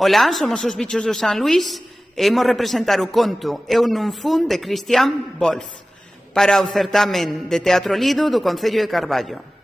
Olá, somos os Bichos do San Luís e imos representar o conto Eu non fun de Cristian Wolf para o certamen de Teatro Lido do Concello de Carballo.